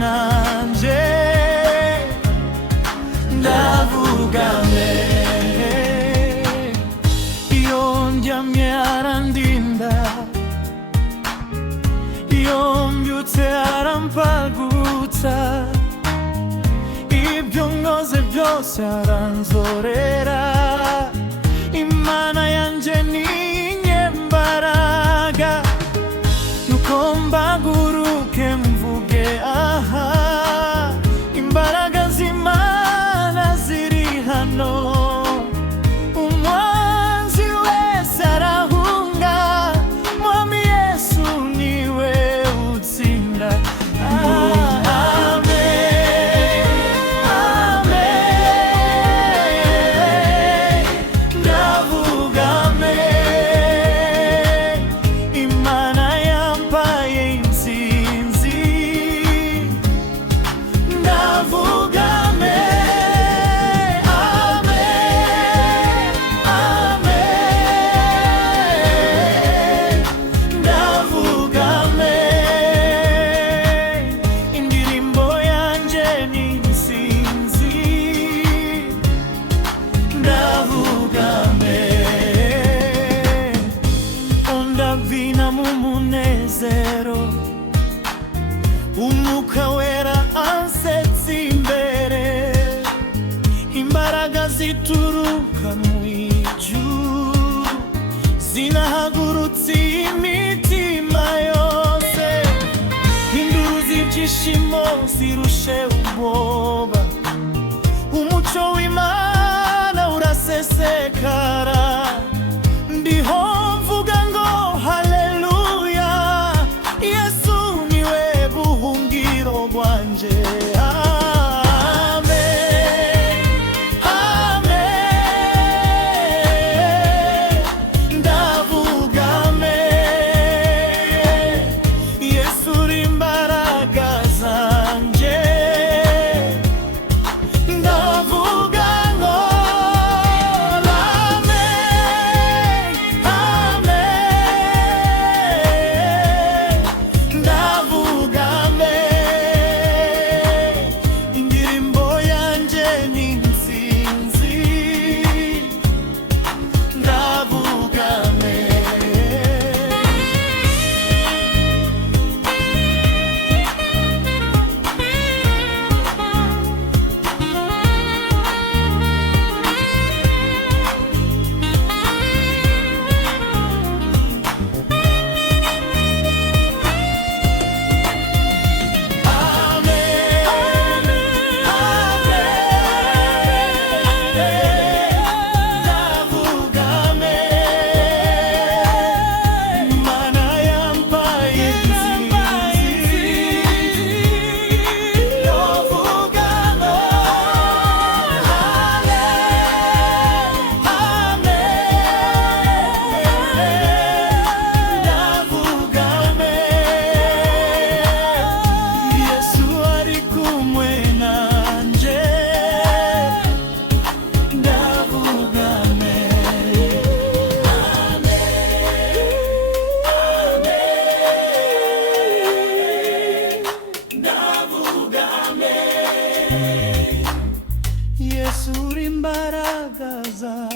nanje ndavugame. Iyo ndyamye arandinda, iyo mbyutse arampagutsa, ibyo nkoze byose aranzorera. Imana yanje ni inyembaraga, nuko mbaguruke mvuge aha, imbaraga z'Imana ziri hano. Umwanzi wese arahunga, Mwami Yesu niwe utsinda. Vina mu munezero, Umwuka Wera ansetsa imbere, imbaraga zituruka mu ijuru zinahagurutse imitima yose. Induru z'ibyishimo zirushe ubwoba, umucyo w'Imana urasesekara. Ndiho mvuga ngo haleluya, Yesu niwe buhungiro bwanje. Amen, amen, ndavugame. Yesu uri imbaraga zanje, ndavuga ngo Yesu uri imbaraga zanje.